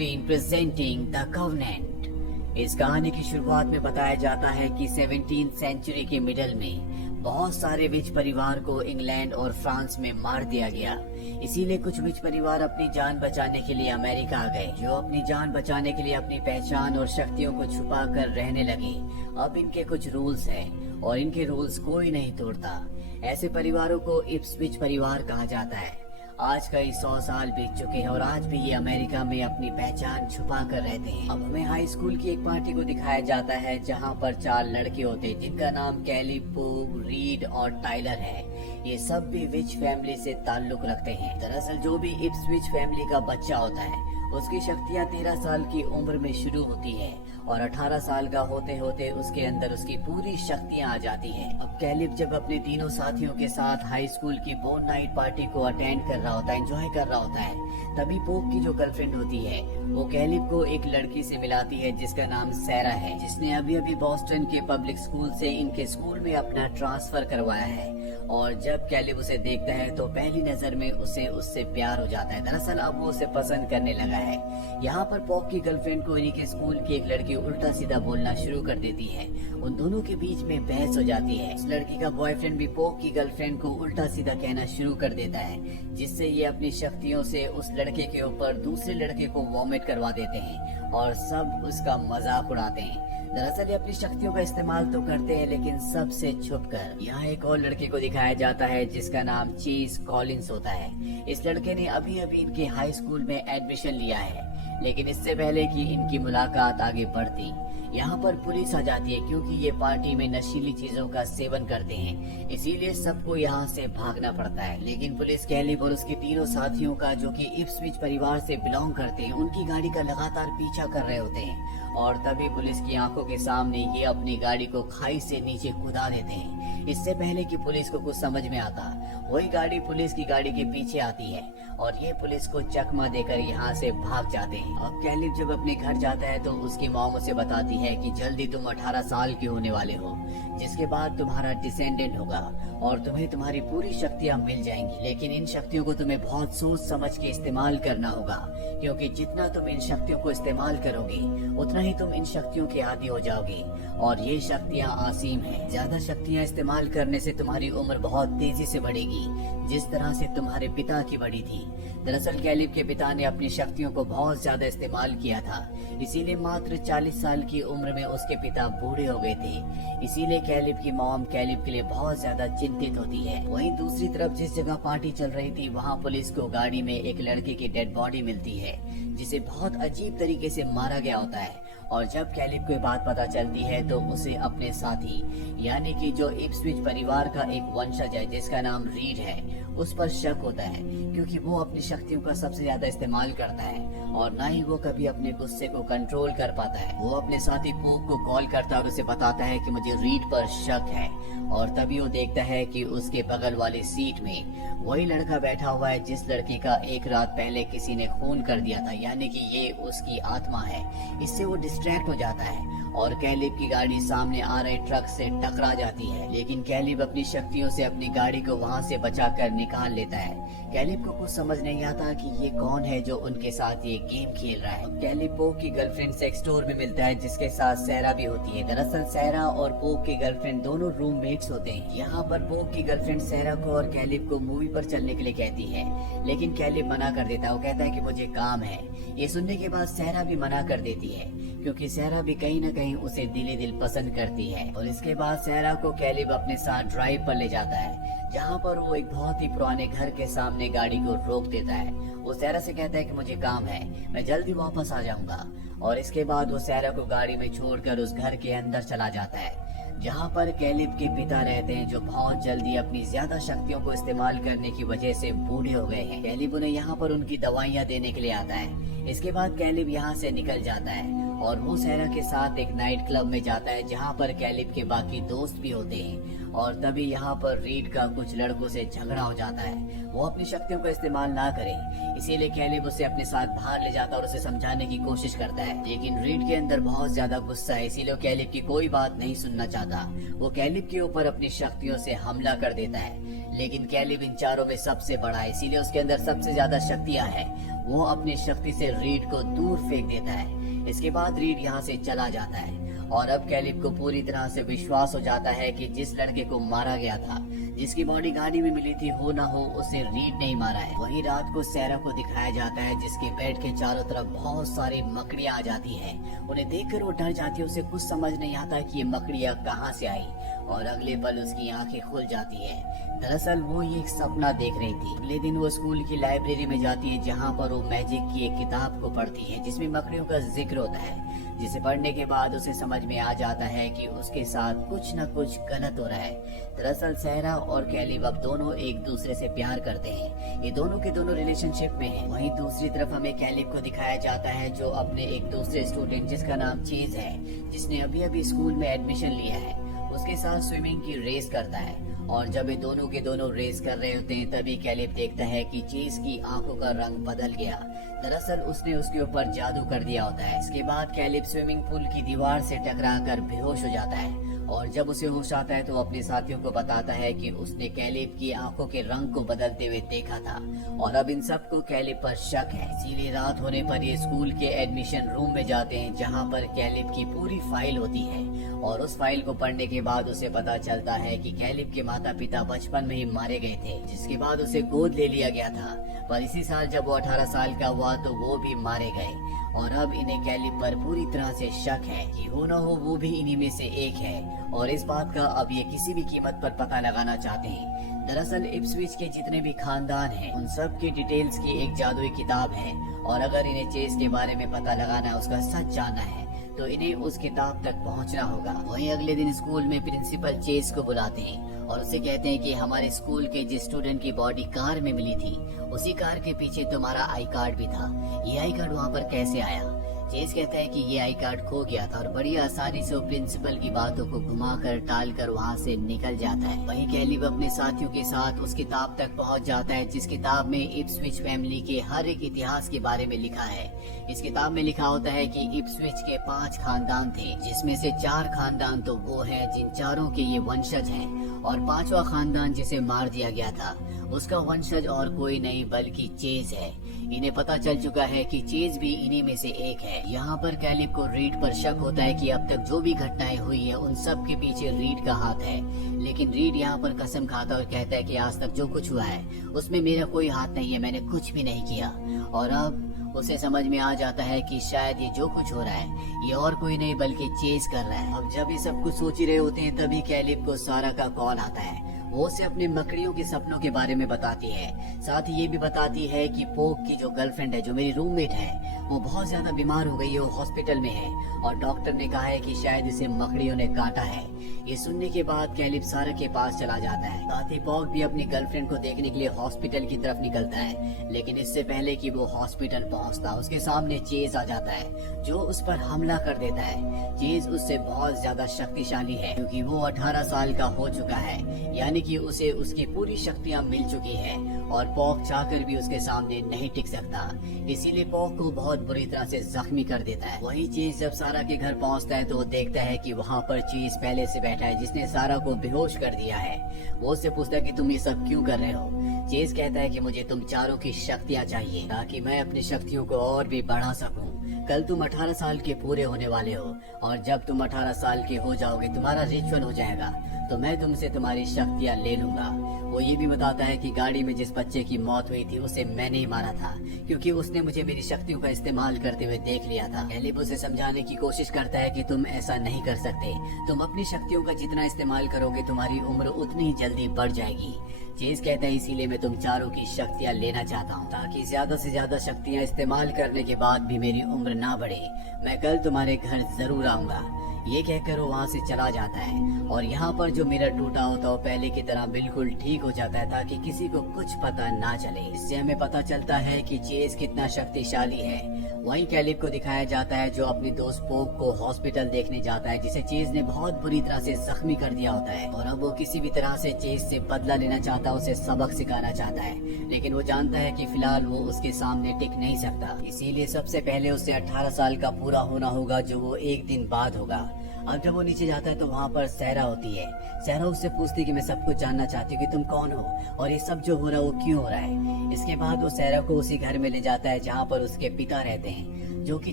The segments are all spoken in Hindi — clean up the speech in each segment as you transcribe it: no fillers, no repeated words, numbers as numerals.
Screen presenting the covenant. इस कहानी की शुरुआत में बताया जाता है कि 17th सेंचुरी के मिडल में बहुत सारे विच परिवार को इंग्लैंड और फ्रांस में मार दिया गया। इसीलिए कुछ विच परिवार अपनी जान बचाने के लिए अमेरिका आ गए, जो अपनी जान बचाने के लिए अपनी पहचान और शक्तियों को छुपा कर रहने लगे। अब इनके कुछ रूल्स हैं और इनके रूल्स कोई नहीं तोड़ता। ऐसे परिवारों को इप्सविच परिवार कहा जाता है। आज कई 100 साल बीत चुके हैं और आज भी ये अमेरिका में अपनी पहचान छुपा कर रहते हैं। अब हमें हाई स्कूल की एक पार्टी को दिखाया जाता है, जहाँ पर 4 लड़के होते हैं जिनका नाम कैलिब, पोग, रीड और टाइलर है। ये सब भी विच फैमिली से ताल्लुक रखते हैं। दरअसल जो भी इप्सविच फैमिली का बच्चा होता है उसकी शक्तियाँ 13 साल की उम्र में शुरू होती है और 18 साल का होते होते उसके अंदर उसकी पूरी शक्तियाँ आ जाती हैं। अब कैलिब जब अपने तीनों साथियों के साथ हाई स्कूल की बोन नाइट पार्टी को अटेंड कर रहा होता है, एंजॉय कर रहा होता है, तभी पोग की जो गर्लफ्रेंड होती है वो कैलिब को एक लड़की से मिलाती है जिसका नाम सैरा है, जिसने अभी अभी बॉस्टन के पब्लिक स्कूल से इनके स्कूल में अपना ट्रांसफर करवाया है। और जब कैलिब उसे देखता है तो पहली नजर में उसे उससे प्यार हो जाता है। दरअसल अब वो उसे पसंद करने लगा है। यहाँ पर पोग की गर्लफ्रेंड को इन्हीं के स्कूल की एक लड़की उल्टा सीधा बोलना शुरू कर देती है। उन दोनों के बीच में बहस हो जाती है। उस लड़की का बॉयफ्रेंड भी पोग की गर्लफ्रेंड को उल्टा सीधा कहना शुरू कर देता है, जिससे ये अपनी शक्तियों से उस लड़के के ऊपर दूसरे लड़के को वॉमिट करवा देते हैं और सब उसका मजाक उड़ाते हैं। दरअसल ये अपनी शक्तियों का इस्तेमाल तो करते हैं, लेकिन सबसे छुपकर। यहाँ एक और लड़के को दिखाया जाता है जिसका नाम चेज कॉलिंस होता है। इस लड़के ने अभी अभी इनके हाई स्कूल में एडमिशन लिया है, लेकिन इससे पहले कि इनकी मुलाकात आगे बढ़ती, यहाँ पर पुलिस आ जाती है क्योंकि ये पार्टी में नशीली चीजों का सेवन करते हैं। इसीलिए सबको यहाँ से भागना पड़ता है। लेकिन पुलिस कैलिब और उसके तीनों साथियों का, जो कि इप्सविच परिवार से बिलोंग करते हैं, उनकी गाड़ी का लगातार पीछा कर रहे होते हैं। और तभी पुलिस की आंखों के सामने ये अपनी गाड़ी को खाई से नीचे कूदा देते हैं। इससे पहले कि पुलिस को कुछ समझ में आता, वही गाड़ी पुलिस की गाड़ी के पीछे आती है और ये पुलिस को चकमा देकर यहाँ से भाग जाते हैं। अब कैलिब जब अपने घर जाता है तो उसकी मॉम उसे बताती है कि जल्दी तुम 18 साल के होने वाले हो, जिसके बाद तुम्हारा डिसेंडेंट होगा और तुम्हें तुम्हारी पूरी शक्तियाँ मिल जाएंगी। लेकिन इन शक्तियों को तुम्हें बहुत सोच समझ के इस्तेमाल करना होगा, क्योंकि जितना तुम इन शक्तियों को इस्तेमाल करोगे उतना ही तुम इन शक्तियों के आदी हो जाओगे। और ये शक्तियाँ असीम है। ज्यादा शक्तियाँ इस्तेमाल करने से तुम्हारी उम्र बहुत तेजी से बढ़ेगी, जिस तरह से तुम्हारे पिता की बढ़ी थी। दरअसल कैलिब के पिता ने अपनी शक्तियों को बहुत ज्यादा इस्तेमाल किया था, इसीलिए मात्र 40 साल की उम्र में उसके पिता बूढ़े हो गए थे। इसीलिए कैलिब की मॉम कैलिब के लिए बहुत ज्यादा चिंतित होती है। वहीं दूसरी तरफ जिस जगह पार्टी चल रही थी, वहाँ पुलिस को गाड़ी में एक लड़के की डेड बॉडी मिलती है, जिसे बहुत अजीब तरीके से मारा गया होता है। और जब कैलिब को बात पता चलती है तो उसे अपने साथी, यानी कि जो इप्सविच परिवार का एक वंशज है जिसका नाम रीड है, उस पर शक होता है, क्योंकि वो अपनी शक्तियों का सबसे ज्यादा इस्तेमाल करता है और ना ही वो कभी अपने गुस्से को कंट्रोल कर पाता है। वो अपने साथी पोग को कॉल करता है और उसे बताता है कि मुझे रीड पर शक है। और तभी वो देखता है कि उसके बगल वाली सीट में वही लड़का बैठा हुआ है जिस लड़की का एक रात पहले किसी ने खून कर दिया था, यानी कि ये उसकी आत्मा है। इससे वो डिस्ट्रैक्ट हो जाता है और कैलिब की गाड़ी सामने आ रहे ट्रक से टकरा जाती है। लेकिन कैलिब अपनी शक्तियों से अपनी गाड़ी को वहाँ से बचाकर निकाल लेता है। कैलिब को कुछ समझ नहीं आता कि ये कौन है जो उनके साथ ये गेम खेल रहा है। कैलिब पोग की गर्लफ्रेंड से एक स्टोर में मिलता है जिसके साथ सैरा भी होती है। दरअसल सैरा और पोग की गर्लफ्रेंड दोनों रूममेट्स होते हैं। यहाँ पर पोग की गर्लफ्रेंड सैरा को और कैलिब को मूवी पर चलने के लिए कहती है, लेकिन कैलिब मना कर देता है। वो कहता है कि मुझे काम है। ये सुनने के बाद सैरा भी मना कर देती है, क्योंकि सैरा भी कहीं न कहीं उसे दिले दिल पसंद करती है। और इसके बाद सैरा को कैलिब अपने साथ ड्राइव पर ले जाता है, जहाँ पर वो एक बहुत ही पुराने घर के सामने गाड़ी को रोक देता है। वो सैरा से कहता है कि मुझे काम है, मैं जल्दी वापस आ जाऊंगा। और इसके बाद वो सैरा को गाड़ी में छोड़कर उस घर के अंदर चला जाता है, जहाँ पर कैलिब के पिता रहते हैं, जो बहुत जल्दी अपनी ज्यादा शक्तियों को इस्तेमाल करने की वजह से बूढ़े हो गए हैं। कैलिब उन्हें यहाँ पर उनकी दवाइयाँ देने के लिए आता है। इसके बाद कैलिब यहाँ से निकल जाता है और वो सैरा के साथ एक नाइट क्लब में जाता है, जहाँ पर कैलिब के बाकी दोस्त भी होते हैं। और तभी यहाँ पर रीड का कुछ लड़कों से झगड़ा हो जाता है। वो अपनी शक्तियों का इस्तेमाल ना करे, इसीलिए कैलिब उसे अपने साथ बाहर ले जाता है और उसे समझाने की कोशिश करता है। लेकिन रीड के अंदर बहुत ज्यादा गुस्सा है, इसीलिए कैलिब की कोई बात नहीं सुनना चाहता। वो कैलिब के ऊपर अपनी शक्तियों से हमला कर देता है। लेकिन कैलिब इन चारों में सबसे बड़ा है, इसीलिए उसके अंदर सबसे ज्यादा शक्तियाँ हैं। वो अपनी शक्ति से रीड को दूर फेंक देता है। इसके बाद रीड यहाँ से चला जाता है और अब कैलिब को पूरी तरह से विश्वास हो जाता है कि जिस लड़के को मारा गया था, जिसकी बॉडी गाड़ी में मिली थी, हो ना हो उसे रीड नहीं मारा है। वहीं रात को सैरा को दिखाया जाता है जिसके बेड के चारों तरफ बहुत सारी मकड़ियां आ जाती हैं। उन्हें देखकर वो डर जाती है, उसे कुछ समझ नहीं आता कि ये मकड़ियां कहाँ से आई और अगले पल उसकी आंखें खुल जाती है। दरअसल वो ये एक सपना देख रही थी। अगले दिन वो स्कूल की लाइब्रेरी में जाती है जहाँ पर वो मैजिक की एक किताब को पढ़ती है जिसमें मकड़ियों का जिक्र होता है, जिसे पढ़ने के बाद उसे समझ में आ जाता है कि उसके साथ कुछ न कुछ गलत हो रहा है। दरअसल सहरा और कैलिब अब दोनों एक दूसरे से प्यार करते हैं, ये दोनों के दोनों रिलेशनशिप में हैं। वहीं दूसरी तरफ हमें कैलिब को दिखाया जाता है जो अपने एक दूसरे स्टूडेंट जिसका नाम चेज है, जिसने अभी अभी स्कूल में एडमिशन लिया है, उसके साथ स्विमिंग की रेस करता है। और जब ये दोनों के दोनों रेस कर रहे होते हैं तभी कैलिब देखता है कि चेज की आंखों का रंग बदल गया। दरअसल उसने उसके ऊपर जादू कर दिया होता है। इसके बाद कैलिब स्विमिंग पूल की दीवार से टकराकर बेहोश हो जाता है और जब उसे होश आता है तो अपने साथियों को बताता है कि उसने कैलिब की आंखों के रंग को बदलते हुए देखा था और अब इन सबको कैलिब पर शक है। इसीलिए रात होने पर ये स्कूल के एडमिशन रूम में जाते हैं जहाँ पर कैलिब की पूरी फाइल होती है और उस फाइल को पढ़ने के बाद उसे पता चलता है कि कैलिब के माता पिता बचपन में ही मारे गए थे, जिसके बाद उसे गोद ले लिया गया था। पर इसी साल जब वो 18 साल का हुआ तो वो भी मारे गए और अब इन्हें कैलिब पर पूरी तरह से शक है कि हो न हो वो भी इन्हीं में से एक है और इस बात का अब ये किसी भी कीमत पर पता लगाना चाहते हैं। दरअसल इप्सविच के जितने भी खानदान हैं उन सब की डिटेल्स की एक जादुई किताब है और अगर इन्हें चेस के बारे में पता लगाना, उसका सच जानना है तो इन्हें उस किताब तक पहुंचना होगा। वहीं अगले दिन स्कूल में प्रिंसिपल चेस को बुलाते हैं और उसे कहते हैं कि हमारे स्कूल के जिस स्टूडेंट की बॉडी कार में मिली थी उसी कार के पीछे तुम्हारा आई कार्ड भी था, ये आई कार्ड वहाँ पर कैसे आया? चेस कहता है कि ये आई कार्ड खो गया था और बड़ी आसानी से वो प्रिंसिपल की बातों को घुमाकर टालकर वहाँ से निकल जाता है। वहीं कैलिब अपने साथियों के साथ उस किताब तक पहुँच जाता है जिस किताब में इप्सविच फैमिली के हर एक इतिहास के बारे में लिखा है। इस किताब में लिखा होता है कि इप्सविच के 5 खानदान थे, जिसमें से 4 खानदान तो वो है जिन चारों के ये वंशज हैं और 5वां खानदान जिसे मार दिया गया था उसका वंशज और कोई नहीं बल्कि चेज है। इन्हें पता चल चुका है कि चेज भी इन्हीं में से एक है। यहाँ पर कैलिब को रीड पर शक होता है कि अब तक जो भी घटनाएं हुई है उन सब के पीछे रीड का हाथ है, लेकिन रीड यहाँ पर कसम खाता और कहता है कि आज तक जो कुछ हुआ है उसमें मेरा कोई हाथ नहीं है, मैंने कुछ भी नहीं किया। और अब उसे समझ में आ जाता है कि शायद ये जो कुछ हो रहा है ये और कोई नहीं बल्कि चेज कर रहा है। अब जब ये सब कुछ सोच ही रहे होते हैं तभी कैलिब को सारा का कॉल आता है। वो उसे अपने मकड़ियों के सपनों के बारे में बताती है, साथ ही ये भी बताती है कि पोक की जो गर्लफ्रेंड है, जो मेरी रूममेट है, वो बहुत ज्यादा बीमार हो गई है, वो हॉस्पिटल में है और डॉक्टर ने कहा है कि शायद इसे मकड़ियों ने काटा है। ये सुनने के बाद कैलिब सारा के पास चला जाता है। साथ ही पॉक भी अपनी गर्लफ्रेंड को देखने के लिए हॉस्पिटल की तरफ निकलता है, लेकिन इससे पहले कि वो हॉस्पिटल पहुंचता उसके सामने चेज आ जाता है जो उस पर हमला कर देता है। चेज उससे बहुत ज्यादा शक्तिशाली है क्योंकि वो 18 साल का हो चुका है, यानी कि उसे उसकी पूरी शक्तियां मिल चुकी है और पॉक चाहकर भी उसके सामने नहीं टिक सकता। इसीलिए पॉक को बहुत बुरी तरह से जख्मी कर देता है। वही चेज जब सारा के घर पहुंचता है तो वो देखता है कि वहाँ पर चेज पहले से बैठा है जिसने सारा को बेहोश कर दिया है। वो उससे पूछता है कि तुम ये सब क्यों कर रहे हो? चेज कहता है कि मुझे तुम चारों की शक्तियाँ चाहिए ताकि मैं अपनी शक्तियों को और भी बढ़ा सकूं। कल तुम 18 साल के पूरे होने वाले हो और जब तुम 18 साल के हो जाओगे तुम्हारा रिचुअल हो जाएगा तो मैं तुमसे तुम्हारी शक्तियाँ ले लूंगा। वो ये भी बताता है कि गाड़ी में जिस बच्चे की मौत हुई थी उसे मैंने ही मारा था क्योंकि उसने मुझे मेरी शक्तियों का इस्तेमाल करते हुए देख लिया था। कैलिब उसे समझाने की कोशिश करता है कि तुम ऐसा नहीं कर सकते, तुम अपनी शक्तियों का जितना इस्तेमाल करोगे तुम्हारी उम्र उतनी ही जल्दी बढ़ जाएगी। चेज कहता है इसीलिए मैं तुम चारों की शक्तियाँ लेना चाहता हूँ ताकि ज्यादा से ज्यादा शक्तियाँ इस्तेमाल करने के बाद भी मेरी उम्र ना बढ़े। मैं कल तुम्हारे घर जरूर आऊंगा। ये कहकर वो वहाँ से चला जाता है और यहाँ पर जो मिरर टूटा होता है वो पहले की तरह बिल्कुल ठीक हो जाता है ताकि किसी को कुछ पता ना चले। इससे हमें पता चलता है कि चेज कितना शक्तिशाली है। वहीं कैलिब को दिखाया जाता है जो अपनी दोस्त पोक को हॉस्पिटल देखने जाता है जिसे चेज ने बहुत बुरी तरह से जख्मी कर दिया होता है और अब वो किसी भी तरह से चेज से बदला लेना चाहता है, उसे सबक सिखाना चाहता है, लेकिन वो जानता है कि फिलहाल वो उसके सामने टिक नहीं सकता। इसीलिए सबसे पहले उसे 18 साल का पूरा होना होगा जो वो एक दिन बाद होगा। अब जब वो नीचे जाता है तो वहाँ पर सहरा होती है। सहरा उससे पूछती है कि मैं सब कुछ जानना चाहती हूँ कि तुम कौन हो और ये सब जो हो रहा है वो क्यों हो रहा है। इसके बाद वो सहरा को उसी घर में ले जाता है जहाँ पर उसके पिता रहते हैं, जो कि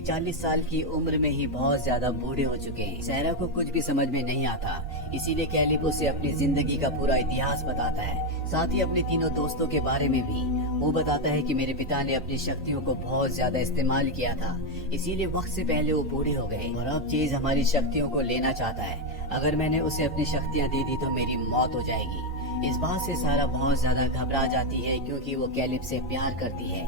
40 साल की उम्र में ही बहुत ज्यादा बूढ़े हो चुके हैं। सहरा को कुछ भी समझ में नहीं आता, इसीलिए कैलिब उसे अपनी जिंदगी का पूरा इतिहास बताता है, साथ ही अपने तीनों दोस्तों के बारे में भी। वो बताता है कि मेरे पिता ने अपनी शक्तियों को बहुत ज्यादा इस्तेमाल किया था, इसीलिए वक्त से पहले वो बूढ़े हो गए और अब चेज हमारी शक्तियों को लेना चाहता है। अगर मैंने उसे अपनी शक्तियाँ दे दी तो मेरी मौत हो जाएगी। इस बात से सारा बहुत ज्यादा घबरा जाती है क्योंकि वो कैलिब से प्यार करती है।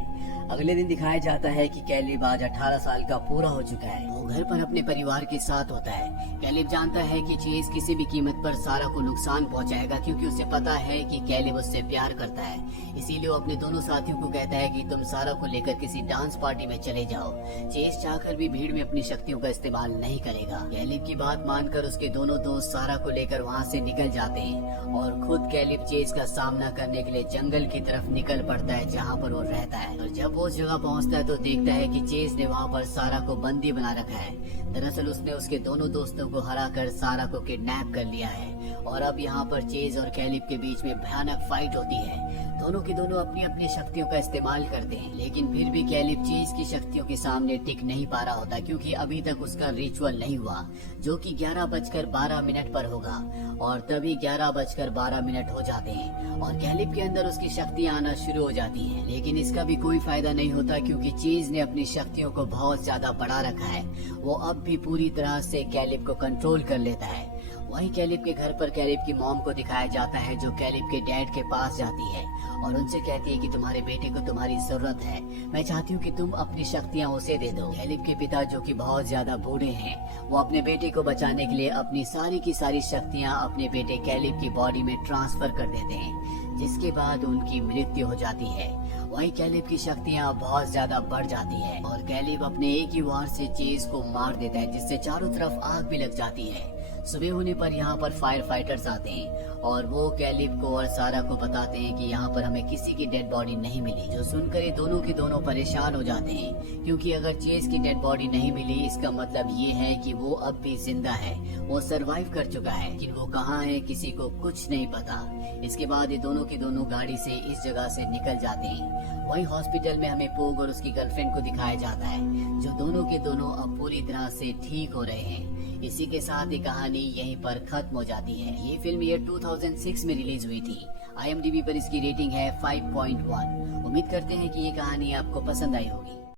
अगले दिन दिखाया जाता है कि कैलिब आज 18 साल का पूरा हो चुका है। वो घर पर अपने परिवार के साथ होता है। कैलिब जानता है कि चेज किसी भी कीमत पर सारा को नुकसान पहुंचाएगा क्योंकि उसे पता है कि कैलिब उससे प्यार करता है। इसीलिए वो अपने दोनों साथियों को कहता है कि तुम सारा को लेकर किसी डांस पार्टी में चले जाओ। चेज चाहकर भी भीड़ में अपनी शक्तियों का इस्तेमाल नहीं करेगा। कैलिब की बात मानकर उसके दोनों दोस्त सारा को लेकर वहाँ से निकल जाते हैं और खुद कैलिब चेज का सामना करने के लिए जंगल की तरफ निकल पड़ता है जहाँ पर वो रहता है। और जब वो उस जगह पहुंचता है तो देखता है कि चेज ने वहाँ पर सारा को बंदी बना रखा है। दरअसल उसने उसके दोनों दोस्तों को हराकर सारा को किडनैप कर लिया है और अब यहाँ पर चेज और कैलिब के बीच में भयानक फाइट होती है। दोनों के दोनों अपनी अपनी शक्तियों का इस्तेमाल करते हैं, लेकिन फिर भी कैलिब चेज की शक्तियों के सामने टिक नहीं पा रहा होता क्योंकि अभी तक उसका रिचुअल नहीं हुआ, जो कि 11:12 पर होगा। और तभी 11:12 हो जाते हैं और कैलिब के अंदर उसकी शक्तियां आना शुरू हो जाती हैं। लेकिन इसका भी कोई फायदा नहीं होता क्योंकि चेज ने अपनी शक्तियों को बहुत ज्यादा बढ़ा रखा है। वो अब भी पूरी तरह से कैलिब को कंट्रोल कर लेता है। वहीं कैलिब के घर पर कैलिब की मॉम को दिखाया जाता है, जो कैलिब के डैड के पास जाती है और उनसे कहती है कि तुम्हारे बेटे को तुम्हारी जरूरत है, मैं चाहती हूँ कि तुम अपनी शक्तियाँ उसे दे दो। कैलिब के पिता, जो कि बहुत ज्यादा बूढ़े हैं, वो अपने बेटे को बचाने के लिए अपनी सारी की सारी शक्तियाँ अपने बेटे कैलिब की बॉडी में ट्रांसफर कर देते हैं, जिसके बाद उनकी मृत्यु हो जाती है। वहीं कैलिब की शक्तियाँ बहुत ज्यादा बढ़ जाती है और कैलिब अपने एक ही वार से चेज को मार देता है, जिससे चारों तरफ आग भी लग जाती है। सुबह होने पर यहाँ पर फायर फाइटर्स आते हैं और वो कैलिब को और सारा को बताते हैं कि यहाँ पर हमें किसी की डेड बॉडी नहीं मिली, जो सुनकर ये दोनों के दोनों परेशान हो जाते हैं क्योंकि अगर चेज की डेड बॉडी नहीं मिली इसका मतलब ये है कि वो अब भी जिंदा है, वो सरवाइव कर चुका है, लेकिन वो कहाँ है किसी को कुछ नहीं पता। इसके बाद ये दोनों के दोनों गाड़ी से इस जगह से निकल जाते हैं। वहीं हॉस्पिटल में हमें पोग और उसकी गर्लफ्रेंड को दिखाया जाता है, जो दोनों के दोनों अब पूरी तरह से ठीक हो रहे हैं। इसी के साथ ये कहानी यहीं पर खत्म हो जाती है। ये फिल्म ईयर 2006 में रिलीज हुई थी। IMDb पर इसकी रेटिंग है 5.1। उम्मीद करते हैं कि ये कहानी आपको पसंद आई होगी।